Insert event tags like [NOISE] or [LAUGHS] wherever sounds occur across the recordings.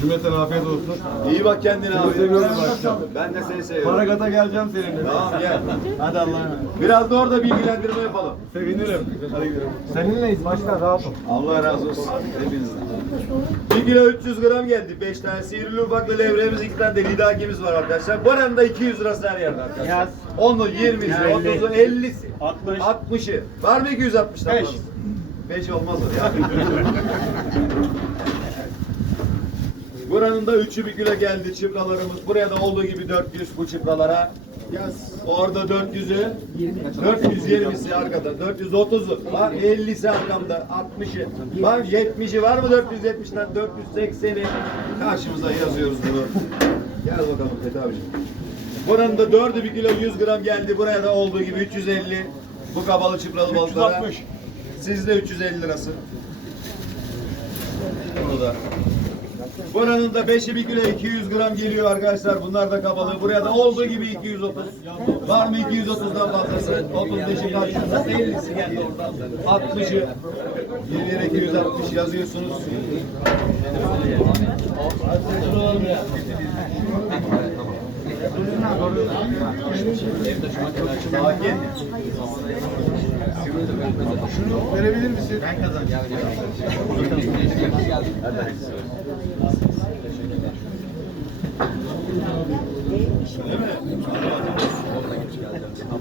Cümleten afiyet olsun. İyi bak kendine abi. seviyorum. Ben de seni seviyorum. Paragata geleceğim seninle. Tamam gel. Hadi Allah'a emanet. Biraz da orada bilgilendirme yapalım. Sevinirim. Hadi gidelim. Seninleyiz başkan rahat ol. Allah razı olsun hepinizden. 1 kilo 300 gram geldi. 5 tane sihirli ufaklı levremiz, 2 tane de lidakimiz var arkadaşlar. Bu arada 200 lirası her yerde arkadaşlar. Yaz. 10'u, 20'si, 30'u, 50'si, 60. 60'ı. Var mı 260'dan Beş. fazlası? 5 olmaz o ya. [LAUGHS] Buranın da 3'ü bir kilo geldi çıpralarımız. Buraya da olduğu gibi 400 bu çıpralara. Yaz. Orada 400'ü, 420'si arkada, 430'u var, 50'si arkamda, 60'ı var, 70'i var mı 470'den 480'i karşımıza yazıyoruz bunu. Gel bakalım Fethi abiciğim. Buranın da 4'ü bir kilo 100 gram geldi. Buraya da olduğu gibi 350 bu kabalı çıpralı balıklara. 360. Sizde 350 lirası. Burada. Buranın da 5'i 1 kilo 200 gram geliyor arkadaşlar. Bunlar da kabalı. Buraya da olduğu gibi 230. Var mı 230'dan fazlası? 35'i karşınızda 50'si geldi oradan. 60'ı. Bir yere 260 yazıyorsunuz. Şunu verebilir misin?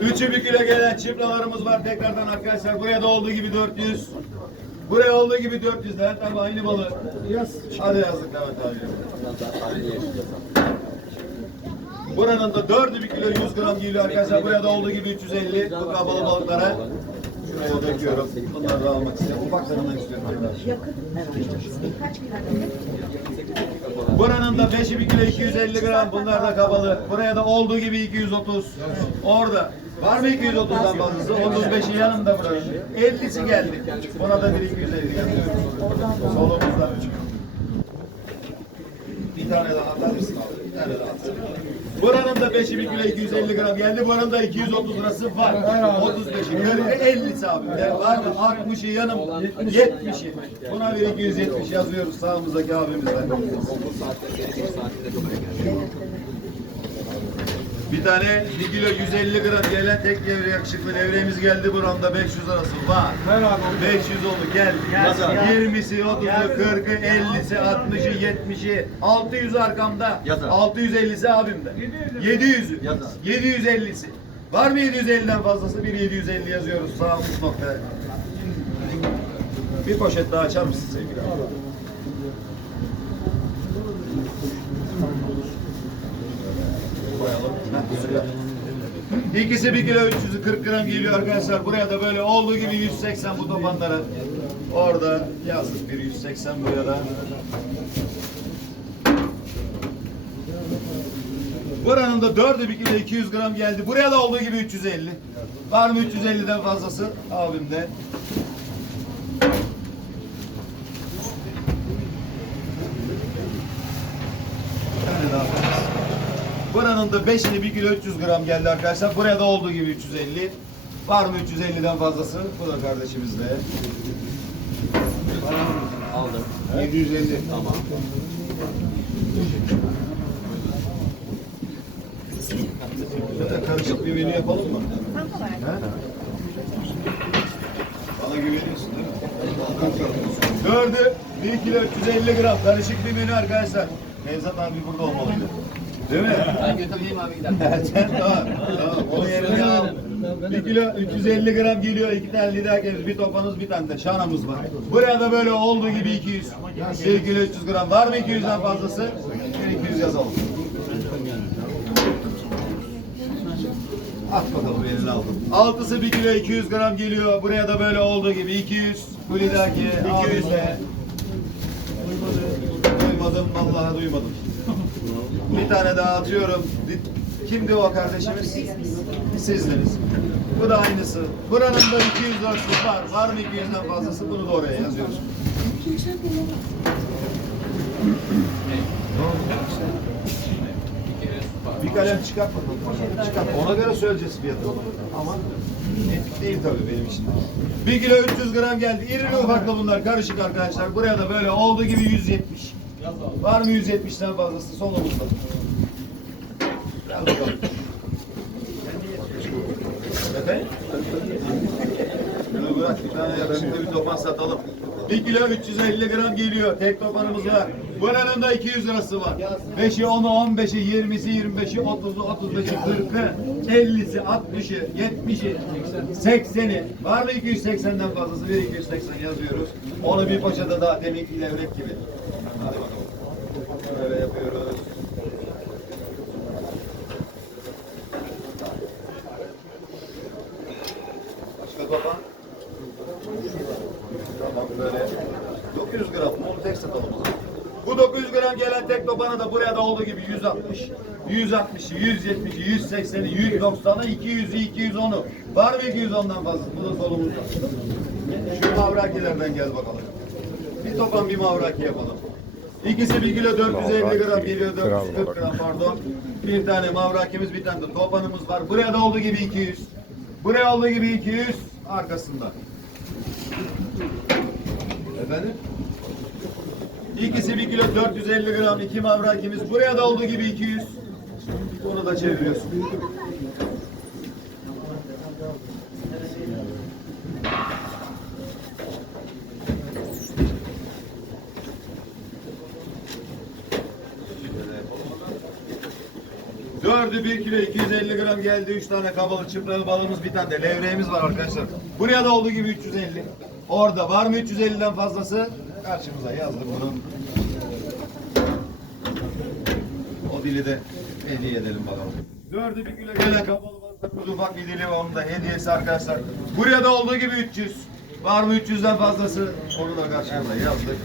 Üçü bir kilo gelen çıplalarımız var tekrardan arkadaşlar. Buraya da olduğu gibi 400. Buraya olduğu gibi 400 Levent abi aynı balı. Yaz. Hadi yazdık Levent abi. Buranın da dördü bir kilo 100 gram geliyor arkadaşlar. Buraya da olduğu gibi 350 bu kabalı balıklara. Şuraya döküyorum. Bunları da almak istiyorum. Ufaklarından istiyorum. Buranın da 5'i bir kilo 250 gram. Bunlar da kabalı. Buraya da olduğu gibi 230. Orada. Var mı 230'dan fazlası? 35'i yanında buranın. 50'si geldi. Buna da bir 250 yazıyoruz. Solumuzda. Bir tane daha atar? Bir tane daha atar. Buranın da 5'i 1 kilo 250 gram geldi. Buranın da 230 lirası var. 35'i, 40'ı, 50'si abi. De var mı? 60'ı yanım, 70'i. Buna bir 270 yazıyoruz sağımızdaki abimizden. Bir tane 1 kilo 150 gram gelen tek devre yakışıklı devremiz geldi. Buramda 500 arası var. Ver abi. 500 oldu geldi. 20'si, 30'u, 40'ı, 50'si, 60'ı, 70'i, 600 arkamda. 650'si abimde. 700'ü. 750'si. Var mı 750'den fazlası? Bir 750 yazıyoruz sağ üst noktaya. Bir poşet daha açar mısın sevgili abi? İkisi bir kilo 340 gram geliyor arkadaşlar. Buraya da böyle olduğu gibi 180 bu topanlara. Orada yazdık bir 180 buraya da. Buranın da dördü bir kilo 200 gram geldi. Buraya da olduğu gibi 350. Var mı 350'den fazlası? Abim de. Bir tane daha koyarız. Buranın da 5'ini 1 kilo 300 gram geldi arkadaşlar. Buraya da olduğu gibi 350. Var mı 350'den fazlası? Bu da kardeşimizde. Aldım. 750. Tamam. Zaten karışık bir menü yapalım mı? Bana güveniyorsun değil mi? Dördü 1 kilo 350 gram karışık bir menü arkadaşlar. Nevzat abi burada olmalıydı. Değil mi? Ben götüreyim abi gidelim. [LAUGHS] Sen tamam. Tamam. Onu yerine al. 1 kilo 350 gram geliyor. iki tane lider gelir. Bir topanız bir tane de şanamız var. Buraya da böyle olduğu gibi 200. 1 kilo 300 gram. Var mı 200'den fazlası? Bir 200 yazalım. At bakalım elini aldım. Altısı 1 kilo 200 gram geliyor. Buraya da böyle olduğu gibi 200. Bu lidaki 200 de. Duymadım vallahi duymadım. Bir tane daha atıyorum. Kimdi o kardeşimiz? Sizdiniz. Bu da aynısı. Buranın da 200 ölçüsü var. Var mı 200'den fazlası? Bunu da oraya yazıyoruz. Bir kalem çıkart bakalım. Çıkart. Ona göre söyleyeceğiz fiyatı. Ama etik değil tabii benim için. Bir kilo 300 gram geldi. İrili ufaklı bunlar karışık arkadaşlar. Buraya da böyle olduğu gibi 170. Var mı 170'ten fazlası solumuzda? Gel bakalım. Efendim? Şunu bırak bir tane ya. Ben de bir topan satalım. 1 kilo 350 gram geliyor. Tek topanımız var. Buranın da 200 lirası var. 5'i 10'u 15'i 20'si 25'i 30'u 35'i 40'ı 50'si 60'ı 70'i 80'i var mı 280'den fazlası? Bir 280 yazıyoruz. Onu bir poşete daha deminki levrek gibi. Hadi bakalım. Böyle yapıyoruz. Başka topan? Tamam böyle 900 gram bunu tek satalım o zaman. Bu 900 gram topana da buraya da olduğu gibi 160, 160'ı, 170'i, 180'i, 190'ı, 200'ü, 210'u. Var mı 210'dan fazla? Bu da solumuzda. Şu mavrakilerden gel bakalım. Bir topan bir mavraki yapalım. İkisi bir kilo 450 gram geliyor, 440 gram pardon. Bir tane mavrakimiz, bir tane de topanımız var. Buraya da olduğu gibi 200. Buraya olduğu gibi 200. Arkasında. Efendim? İkisi bir kilo 450 gram, iki mavrakimiz. Buraya da olduğu gibi 200. Onu da çeviriyorsun. Dördü bir kilo 250 gram geldi. Üç tane kabalı çıpralı balığımız bir tane de levreğimiz var arkadaşlar. Buraya da olduğu gibi 350. Orada var mı 350'den fazlası? Karşımıza yazdık bunu. O dili de hediye edelim bakalım. Dördü bir kilo gelen kabalı balıklarımız ufak bir dili ve onun da hediyesi arkadaşlar. Buraya da olduğu gibi 300. Var mı 300'den fazlası? Onu da karşımıza yazdık.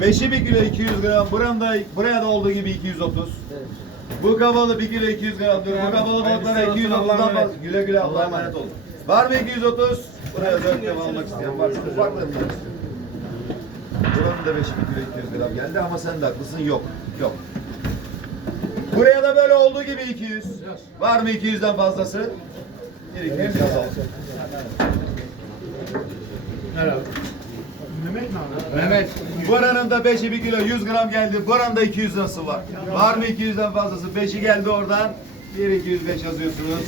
Beşi bir kilo 200 gram. Buranda, buraya da olduğu gibi 230. Bu kabalı bir kilo 200 gramdır. Bu kabalı balıklara 230'dan fazla. Güle güle Allah'a emanet olun. Var mı 230? Buraya dört devam almak isteyen varsa ufaklarından istiyorum. Buranın da 5 bir kilo 200 gram geldi ama sen de haklısın yok. Yok. Buraya da böyle olduğu gibi 200. Var mı 200'den fazlası? Bir 200 yazalım. Mehmet. Buranın da 5'i 1 kilo 100 gram geldi. Buranın da 200 lirası var. Var mı 200'den fazlası? 5'i geldi oradan. 1 205 yazıyorsunuz.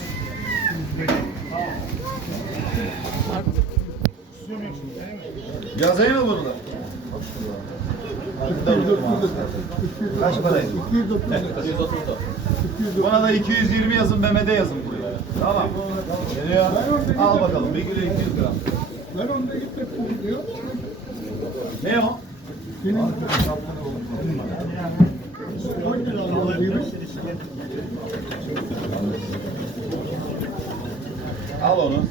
Yazayım mı bunu da? Kaç paraydı? 230. Buna da 220 yazın Mehmet'e yazın buraya. Tamam. Geliyor. Al bakalım 1 kilo 200 gram. Ben onda gittim diyor. Ne o? Al onu.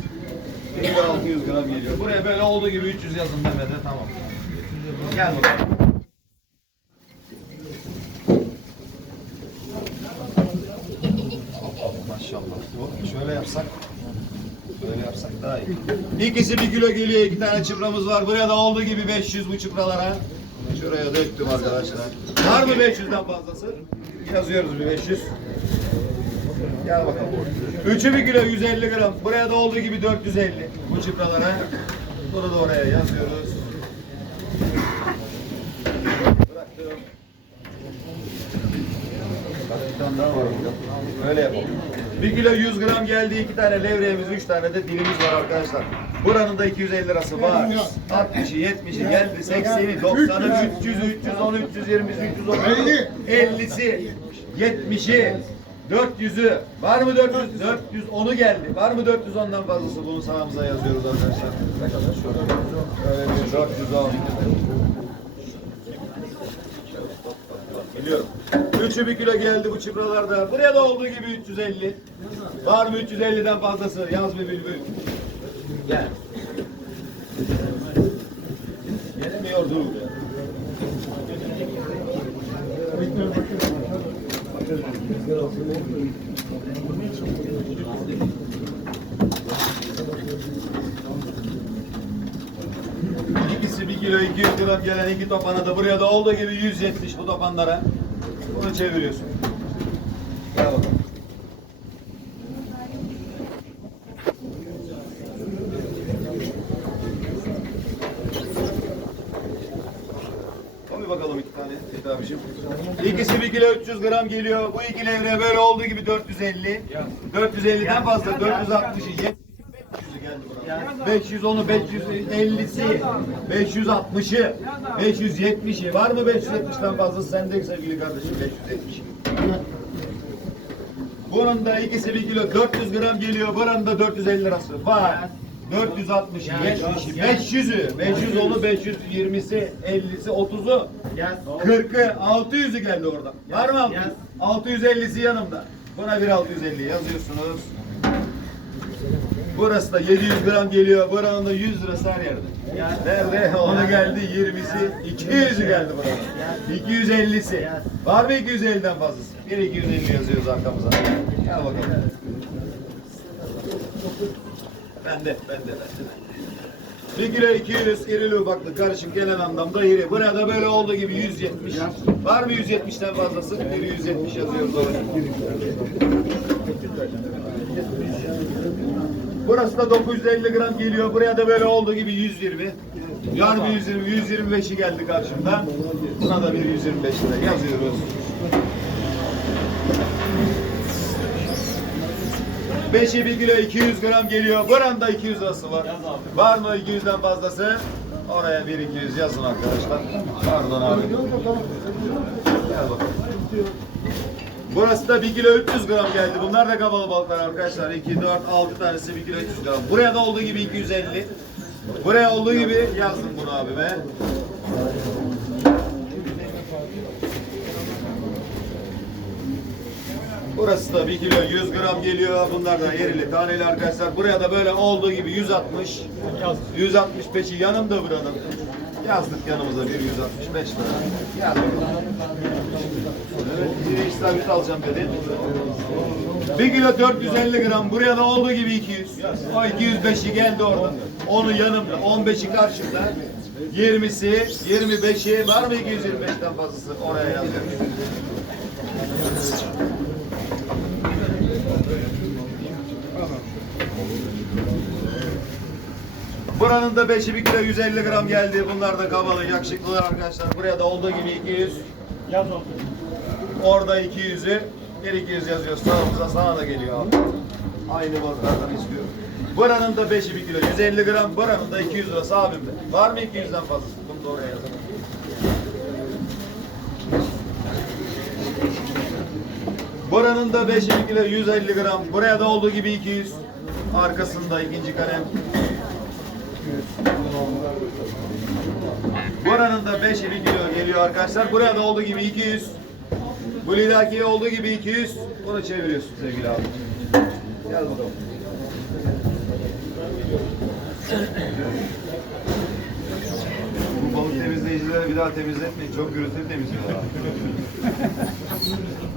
1 kilo 600 gram geliyor. Buraya böyle olduğu gibi 300 yazın Mehmet'e tamam. Gel bakalım. Maşallah. Şöyle yapsak. Böyle yapsak daha iyi. İkisi bir kilo geliyor. iki tane çıpramız var. Buraya da olduğu gibi 500 bu çıpralara. Şuraya döktüm arkadaşlar. Var mı 500'den fazlası? Yazıyoruz bir 500. Gel bakalım. Üçü bir kilo 150 gram. Buraya da olduğu gibi 450 bu çıpralara. Bunu da oraya yazıyoruz. Bıraktım. Öyle yapalım. Bir kilo 100 gram geldi. iki tane levreğimiz, üç tane de dilimiz var arkadaşlar. Buranın da 250 lirası var. 60'ı, 70'i geldi, 80'i, 90'ı, 300'ü, 310'u, 320'si, 330'u, 50'si, 70'i, 400'ü. Var mı 400? 410'u geldi. Var mı 410'dan fazlası? Bunu sağımıza yazıyoruz arkadaşlar. Öyle bir 410. Biliyorum. Üçü bir kilo geldi bu çıpralarda. Buraya da olduğu gibi 350. Var mı 350'den fazlası? Yaz bir bülbül. Gel. Gelemiyor dur. İkisi bir kilo 200 gram gelen iki topana da buraya da olduğu gibi 170 bu topanlara. Bunu çeviriyorsun. Bakalım iki tane Fethi abicim. İkisi 1 kilo 300 gram geliyor. Bu iki levre böyle olduğu gibi 450. 450'den fazla 460'ı 70'i geldi buna. 510'u 550'si 560'ı 570'i var mı 570'ten fazlası sende sevgili kardeşim 570. Bunun da ikisi 1 kilo 400 gram geliyor. Buranın da 450 lirası var. 460, 70'i, 500'ü, 500 onu 520'si, 50'si, 30'u, 40'ı, 600'ü geldi orada. Var mı 600? 650'si yanımda. Buna bir 650 yazıyorsunuz. Burası da 700 gram geliyor. Buranın da 100 lirası her yerde. Nerede? Onu geldi 20'si, 200'ü geldi buranın. 250'si. Var mı 250'den fazlası? Bir 250 yazıyoruz arkamıza. Gel bakalım. Bende, bende, bende. Kilo 200 irili ufaklı karışık gelen anlamda iri. Burada böyle olduğu gibi 170. Var mı 170'ten fazlası? Bir 170 yazıyoruz oraya. Burası da 950 gram geliyor. Buraya da böyle olduğu gibi 120. Yar bir 120, 125'i geldi karşımda. Buna da bir 125 lira yazıyoruz. Beşi bir kilo 200 gram geliyor. Buranın da 200 lirası var. Var mı 200'den fazlası? Oraya bir 200 yazın arkadaşlar. Pardon abi. Gel bakalım. Burası da 1 kilo 300 gram geldi. Bunlar da kabalı balıklar arkadaşlar. 2, 4, 6 tanesi 1 kilo 300 gram. Buraya da olduğu gibi 250. Buraya olduğu gibi yazdım bunu abime. Burası da 1 kilo 100 gram geliyor. Bunlar da erili taneli arkadaşlar. Buraya da böyle olduğu gibi 160. 165'i yanımda buranın. Yazdık yanımıza bir 165 lira. Yazdık. Evet, bir alacağım dedi. 1 kilo 450 gram. Buraya da olduğu gibi 200. O 205'i geldi orada. Onu yanımda. 15'i karşımda. 20'si, 25'i var mı 225'ten fazlası? Oraya yazıyorum. Buranın da 5'i 1 kilo 150 gram geldi. Bunlar da kabalı, yakışıklılar arkadaşlar. Buraya da olduğu gibi 200. Yaz oldu. Orada 200'ü, bir 200 yazıyor. Sağımıza sana da geliyor abi. Aynı balıklardan istiyorum. Buranın da 5'i 1 kilo 150 gram. Buranın da 200 lirası abimde. Var mı 200'den fazlası? Bunu da oraya yazalım. Buranın da 5'i 1 kilo 150 gram. Buraya da olduğu gibi 200. Arkasında ikinci kalem. Buranın da 5'i 1 kilo geliyor arkadaşlar. Buraya da olduğu gibi 200. Bu lidakiye olduğu gibi 200. Bunu çeviriyorsun sevgili abi. Gel bakalım. Bu balık temizleyicileri bir daha temizletmeyin. Çok gürültülü temizliyorlar.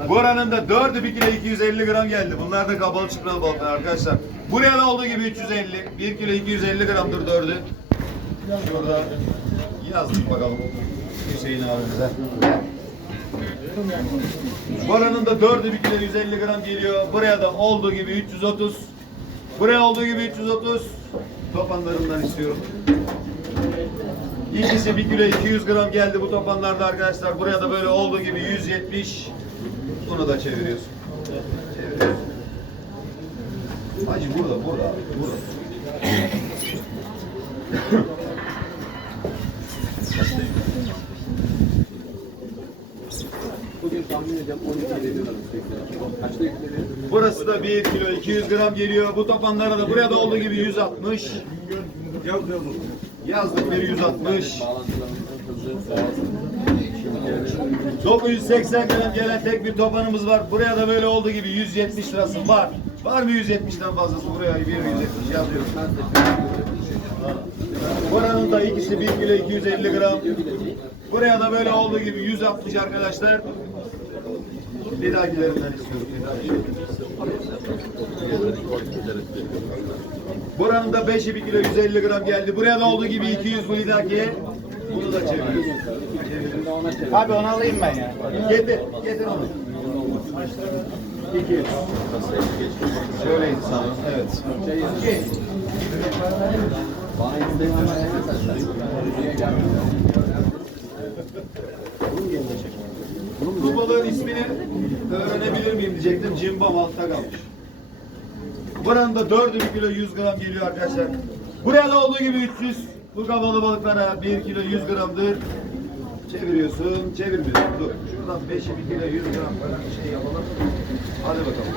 Bu oranın da 4'ü 1 kilo 250 gram geldi. Bunlar da kabalı çıpralı balıklar arkadaşlar. Buraya da olduğu gibi 350. 1 kilo 250 gramdır 4'ü. Şurada yazdık bakalım. Hüseyin abimize. Buranın da 4'ü 1 kilo 150 gram geliyor. Buraya da olduğu gibi 330. Buraya olduğu gibi 330. Topanlarından istiyorum. İkisi 1 kilo 200 gram geldi bu topanlarda arkadaşlar. Buraya da böyle olduğu gibi 170. Bunu da çeviriyorsun. Çeviriyorsun. Hacı burada, burada abi, burada. Bugün tahmin edeceğim 12 veriyorlar Kaçta yükleniyor? Burası da 1 kilo 200 gram geliyor. Bu topanlara da buraya da olduğu gibi 160. Yazdık bir 160. Bağlantılarımızın hızı doğalsın. 980 gram gelen tek bir topanımız var. Buraya da böyle olduğu gibi 170 lirası var. Var mı 170'ten fazlası? Buraya bir 170 yazıyorum. Buranın da ikisi 1 kilo 250 gram. Buraya da böyle olduğu gibi 160 arkadaşlar. Bir dahakilerinden istiyorum. Buranın da 5'i 1 kilo 150 gram geldi. Buraya da olduğu gibi 200 bu lidaki. Bunu da çeviriyoruz. Abi onu alayım ben ya. Getir, getir onu. İki. Şöyle insanım, evet. Bana istedim ama en balığın ismini öğrenebilir miyim diyecektim. Cimbom altta kalmış. Buranın da dördü bir kilo 100 gram geliyor arkadaşlar. Buraya da olduğu gibi 300 bu kabalı balıklara 1 kilo 100 gramdır. Çeviriyorsun, çevirmiyorsun. Dur. Şuradan 5'i 1 kilo 100 gram falan bir şey yapalım. Hadi bakalım.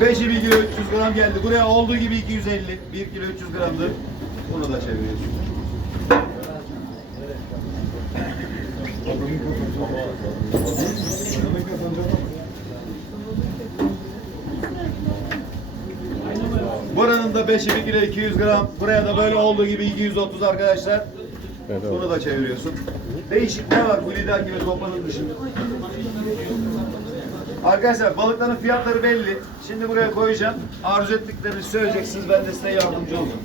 5'i 1 kilo 300 gram geldi. Buraya olduğu gibi 250. 1 kilo 300 gramdır. Bunu da çeviriyorsun. Buranın da 5'i 1 kilo 200 gram. Buraya da böyle olduğu gibi 230 arkadaşlar. Bunu da çeviriyorsun. Değişik ne var bu lider gibi topanın dışında? Arkadaşlar balıkların fiyatları belli. Şimdi buraya koyacağım. Arzu ettiklerini söyleyeceksiniz. Ben de size yardımcı olacağım.